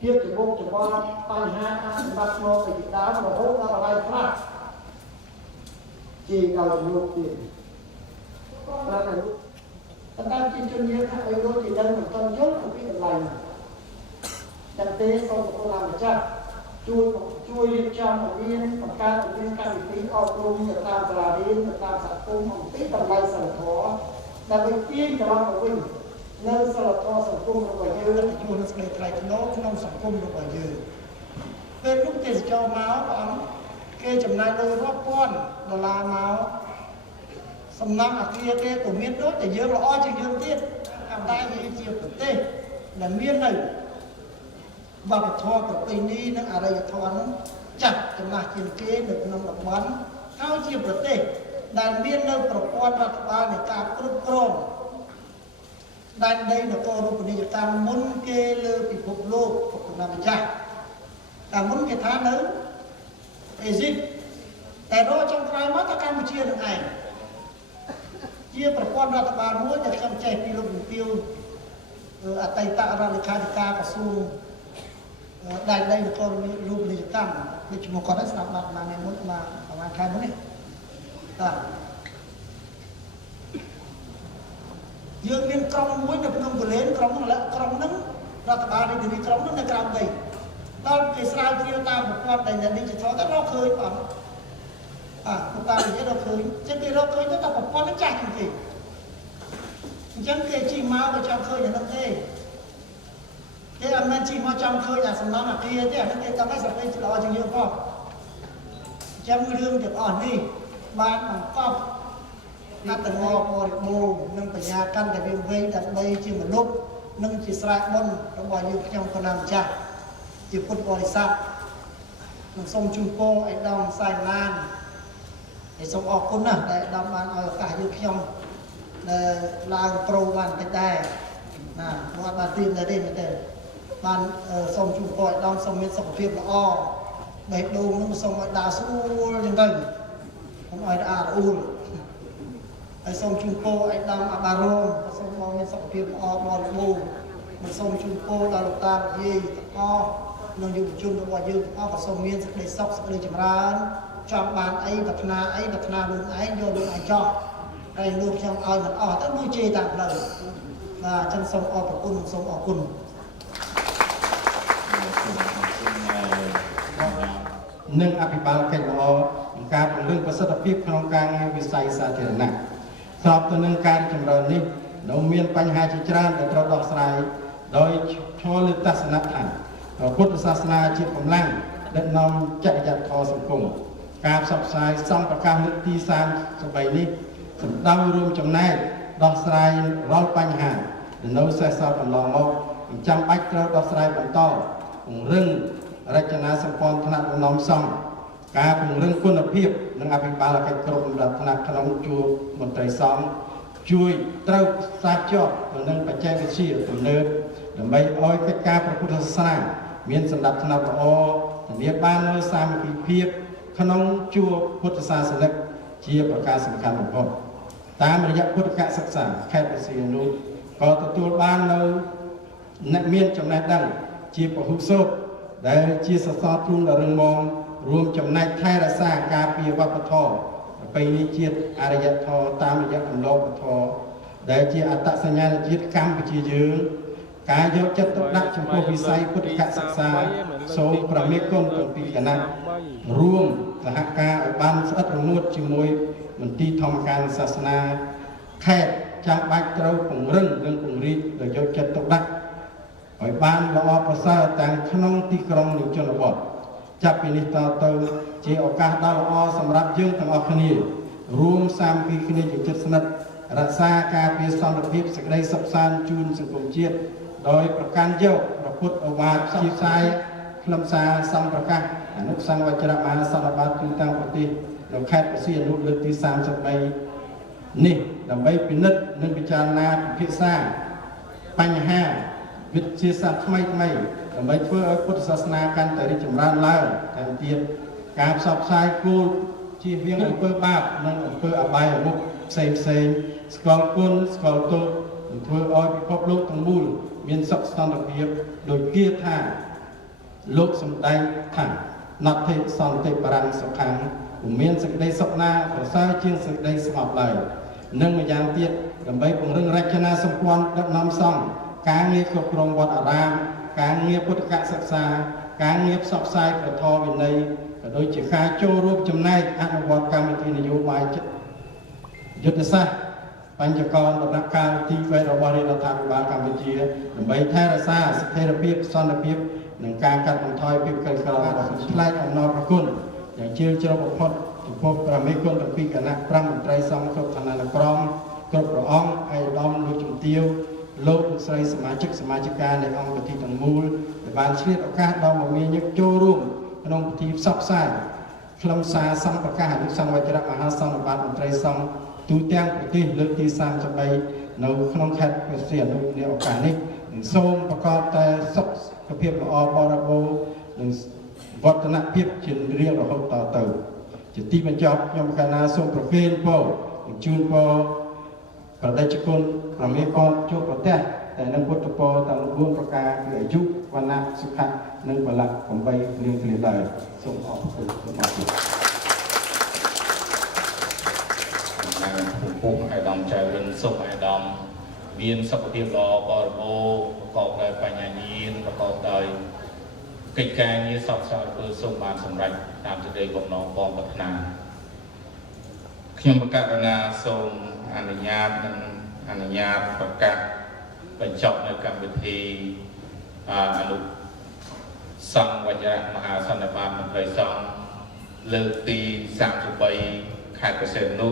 ភាពចម្បងចម្បងបញ្ហាអនុវត្តមកពីដើមរហូតដល់កន្លែងខ្លះជាដល់ចំនួនទៀតបាទតែជាជនយើងថាឲ្យលោកជាដឹងមិនតន់យល់អំពីតម្លៃតែទេសូមប្រគល់ម្ចាស់ជួយរៀបចំឲ្យមានបង្កើតឲ្យមានកម្មវិធីអប់រំទៅតាមសាលារៀនទៅតាមសហគមន៍អំពីតម្លៃសិលធម៌ដើម្បីទាញត្រង់មកវិញនៅសិលធម៌សង្គមរបស់យើងជួយនឹងសេចក្តីថ្លៃថ្នូរក្នុងសង្គមរបស់យើងពេលនោះទេសចរមកព្រះអង្គគេចំណាយលុយរាប់ពាន់ដុល្លារមកសំណង់អាគារគេក៏មានដូចតែយើងល្អជាងយើងទៀតតែវាជាប្រទេសដែលមាននៅវប្បធម៌ប្រពៃណីនិងអរិយធម៌នោះចាស់ចំណាស់ជាងគេនៅក្នុងតំបន់ហើយជាប្រទេសដែលមាននៅប្រព័ន្ធរដ្ឋបាលនៃការគ្រប់គ្រងដែនដីនគររូបនីយកម្មមុនគេលើពិភពលោកប្រពន្ធម្ចាស់តែមុនគេថានៅអេស៊ីបតែរកចុងក្រោយមកទៅកម្ពុជានឹងឯងជាប្រព័ន្ធរដ្ឋបាលមួយដែលខ្ញុំចេះពីលោកជំទាវអតីតរដ្ឋលេខាធិការក្រសួងដែនដីនគររូបនីយកម្មនេះឈ្មោះគាត់ស្ដាប់បាត់មកមុនមកប្រហែលខែមុននេះបាទយើងមានក្រុមមួយនៅភ្នំកលែនក្រុមហ្នឹងរដ្ឋបាលរាជធានីក្រុងហ្នឹងនៅក្រៅដីដល់គេស្រាវជ្រាវតាមប្រព័ន្ធដែល digital ទៅរកឃើញបងពួកតានិយាយរកឃើញចឹងគេរកឃើញទៅតែប្រព័ន្ធហ្នឹងចាស់ជាងគេអញ្ចឹងគេជិះមកក៏ចង់ឃើញអានោះទេគេអត់មែនជិះមកចង់ឃើញអាសំណង់អាគារទេអានោះគេតាមតែសពេល្អជាងយើងផងអញ្ចឹងរឿងទាំងអស់នេះបានបង្កប់អត្តន័យបរិបូរណ៍និងបញ្ញាកាន់តែវាវែងដើម្បីជាមនុស្សនិងជាស្រែបុណ្យរបស់យើងខ្ញុំកណាម្ចាស់ជាពុទ្ធបរិស័ទនិងសូមជូនពរឲ្យដំសែនឡានហើយសូមអរគុណណាស់ដែលដំបានឲ្យឱកាសយើងខ្ញុំដែលឡើងប្រូបានតិចដែរណាមកបានទៀមដែរទេមែនទេបានសូមជូនពរឲ្យដំសូមមានសុខភាពល្អបេះដូងនឹងសូមឲ្យដើរស្រួលចឹងទៅសូមឲ្យអារអ៊ូលហើយសូមជូនពរឲ្យដំអាបារោមសូមមកមានសុខភាពល្អបរិបូរណ៍និងសូមជូនពរដល់លោកតាយាយទាំងអស់និងយុវជនរបស់យើងទាំងអស់ក៏សូមមានសេចក្តីសុខសេចក្តីចម្រើនចង់បានអីប្រាថ្នាអីប្រាថ្នាខ្លួនឯងយកខ្លួនឯងចោះហើយលោកខ្ញុំឲ្យមិនអស់ទៅមួយជេរតាមផ្លូវបាទអញ្ចឹងសូមអរគុណសូមអរគុណនិងអភិបាលកិច្ចល្អក្នុងការពង្រឹងប្រសិទ្ធភាពក្នុងការងារវិស័យសាធារណៈស្របទៅនឹងការចម្រើននេះនៅមានបញ្ហាជាច្រើនដែលត្រូវដោះស្រាយដោយឈរលើទស្សនៈថាពុទ្ធសាសនាជាកម្លាំងដឹកនាំចរិយាធម៌សង្គមការផ្សព្វផ្សាយសម្ប្រកាសលើកទី33នេះសម្ដៅរួមចំណែកដោះស្រាយរាល់បញ្ហាដែលនៅសេសសល់កន្លងមកចាំបាច់ត្រូវដោះស្រាយបន្តពង្រឹងរចនាសម្ព័ន្ធថ្នាក់ដឹកនាំសង្ឃការពង្រឹងគុណភាពនិងអភិបាលកិច្ចគ្រប់លំដាប់ថ្នាក់ក្នុងជួរមន្ត្រីសង្ឃជួយត្រូវផ្សារភ្ជាប់ទៅនឹងបច្ចេកវិទ្យាទំនើបដើម្បីឲ្យកិច្ចការព្រះពុទ្ធសាសនាមានសណ្ដាប់ធ្នាប់ល្អធានាបាននូវសាមគ្គីភាពក្នុងជួរពុទ្ធសាសនិកជាប្រការសំខាន់បំផុតតាមរយៈពុទ្ធកសិក្សាខេត្តព្រះសីហនុក៏ទទួលបាននូវអ្នកមានចំណេះដឹងជាពហុសូត្រដែលជាសសរទ្រូងដ៏រឹងមាំរួមចំណែកថែរក្សាការពារវប្បធម៌ប្រពៃណីជាតិអរិយធម៌តាមរយៈអនុលោកធម៌ដែលជាអត្តសញ្ញាណជាតិកម្ពុជាយើងការយកចិត្តទុកដាក់ចំពោះវិស័យពុទ្ធកសិក្សាសូមប្រមេគុណទាំងពីរគណៈរួមសហការឲ្យបានស្អិតរមួតជាមួយមន្ទីរធម្មការសាសនាខេត្តចាំបាច់ត្រូវពង្រឹងនិងពង្រីកដោយយកចិត្តទុកដាក់ឲ្យបានល្អប្រសើរទាំងក្នុងទីក្រុងនិងជនបទចាប់ពីនេះតទៅជាឱកាសដ៏ល្អសម្រាប់យើងទាំងអស់គ្នារួមសាមគ្គីគ្នាជាជិតស្និទ្ធ រក្សាការពារសន្តិភាពសេចក្តីសុខសាន្តជូនសង្គមជាតិដោយប្រកាន់យកព្រះពុទ្ធអូវាទជាផ្សាយខ្លឹមសារសម្ប្រកាសអនុសង្វចរៈមហាសន្និបាតទូទាំងប្រទេសនៅខេត្តព្រះសីហនុលើកទី33នេះដើម្បីពិនិត្យនិងពិចារណាពិភាក្សាបញ្ហាវិទ្យាសាស្ត្រថ្មីដើម្បីធ្វើឲ្យពុទ្ធសាសនាកាន់តែរីកចម្រើនឡើងថែមទៀតការផ្សព្វផ្សាយគោលជៀសវាងអំពើបាបនិងអំពើអបាយមុខផ្សេងស្គាល់គុណស្គាល់ទោសនិងធ្វើឲ្យពិភពលោកទាំងមូលមានសុខសន្តិភាពដោយគាថាលោកសម្ដែងថាណដ្ឋិសន្តិបរੰសុខੰពុំមានសេចក្តីសុខណាប្រសើរជាងសេចក្តីស្ងប់ឡើយនិងម្យ៉ាងទៀតដើម្បីពង្រឹងរចនាសម្ព័ន្ធដឹកនាំសង្ឃការងារគ្រប់គ្រងវត្តអារាមការងារពុទ្ធកសិក្សាការងារផ្សព្វផ្សាយព្រះធម៌វិន័យក៏ដូចជាការចូលរួមចំណែកអនុវត្តកម្មវិធីនយោបាយយុទ្ធសាស្ត្របញ្ចកលដំណាក់កាលទី3របស់រដ្ឋាភិបាលកម្ពុជាដើម្បីថែរក្សាស្ថិរភាពសន្តិភាពនិងការកាត់បន្ថយភាពក្រីក្ររបស់ប្រជាឆ្លាតអំណរប្រគុណយ៉ាងជ្រាលជ្រៅបំផុតចំពោះព្រះមេគុណទាំងពីរគណៈ5មន្ត្រីសង្ឃគ្រប់ឋានានុក្រមគ្រប់ព្រះអង្គឯកឧត្តមលោកជំទាវលោកស្រីសមាជិកានៃអង្គពិធីទាំងមូលដែលបានឆ្លៀតឱកាសដ៏មមាញឹកចូលរួមក្នុងពិធីផ្សព្វផ្សាយខ្លឹមសារសម្ប្រកាសអនុសង្វចរៈមហាសន្និបាតមន្ត្រីសង្ឃទូទាំងប្រទេសលើកទី33នៅក្នុងខេត្តព្រះសីហនុในឱកាសនេះសូមប្រកបតែសុខភាពល្អបរិបូរណ៍និងវឌ្ឍនភាពជារៀងរហូតតទៅជាទីបញ្ចប់ខ្ញុំកណាសូមប្រគេនពរនិងជូនពរប្រដេជគុណព្រះមេកនជួបប្រទះតែនឹងពុទ្ធពរទាំង4ប្រការគឺអាយុវណ្ណៈសុខៈនិងបលៈ8នាងគ្រាដែរសូមអរគុណសូមអរគុណពុកអាយដាមចៅរិនសុខអាយដាមមានសុខភាពល្អបរិបូរណ៍ប្រកបដោយបញ្ញាញាណប្រកបដោយកិច្ចការងារសពសល់ធ្វើសូមបានសម្រេចតាមសេចក្តីបំណងបងប្រាថ្នាខ្ញុំប្រកាសណាសូមអនុញ្ញាតនិងអនុញ្ញាតប្រកាសបញ្ចប់នៅកម្មវិធីអនុសង្វចរៈមហាសន្និបាតមន្ត្រីសង្ឃលើកទី33ខេត្តព្រះសីហនុ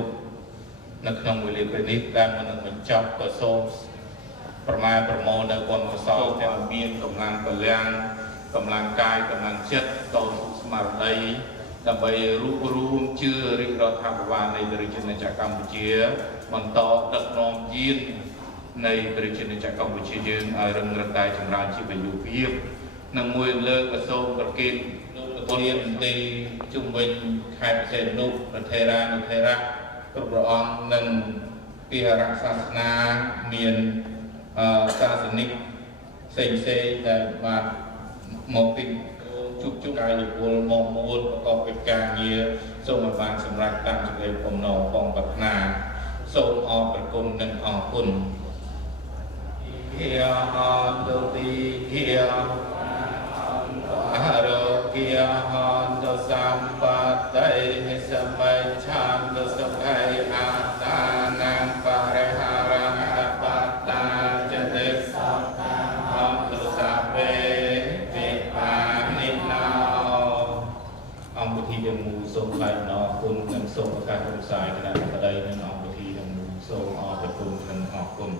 នៅក្នុងវេលាពេលនេះដែលមិននឹងបញ្ចប់ក៏សូមប្រមូលនៅបុណ្យកុសលទាំងមានកម្លាំងពលំកម្លាំងកាយកម្លាំងចិត្តតោស្មារតីដើម្បីរួបរวมជឿរាជរដ្ឋាភិបាលនៃប្រជាណាចក្រកម្ពុជាបន្តដឹកនាំយាននៃប្រជាណាចក្រកម្ពុជាយើងឲ្យរឹងរឹតតែចម្រើនជីវភាពនិងមួយលើកក៏សូមប្រគេនលោកនាយកទីជំនាញខេត្តព្រះសីហនុប្រធេរានុធេរៈគ្រប់ព្រះអង្គនិងពីរៈសាសនាមានសាសនិកផ្សេងដែលបានមកពីជួបកាយពលមកមួលប្រកបកិច្ចការងារសូមឲ្យបានសម្រេចតាមសេចក្តីបំណងបងប្រាថ្នាសូមអរគុណនិងអរគុណគាហន្តទីគាអរគាហន្តសម្បត្តិសម័យឆានទសុខៃអាតានាងបរិហារៈបត្តាចតិសតាអន្តសាវេវិបានិណោអង្គពិធីទាំងមូលសូមថ្លែងអំណរគុណនិងសូមប្រកាសរំសាយគណៈបតីនិងអង្គពិធីទាំងមូលសូមអរគុណនិងអរគុណ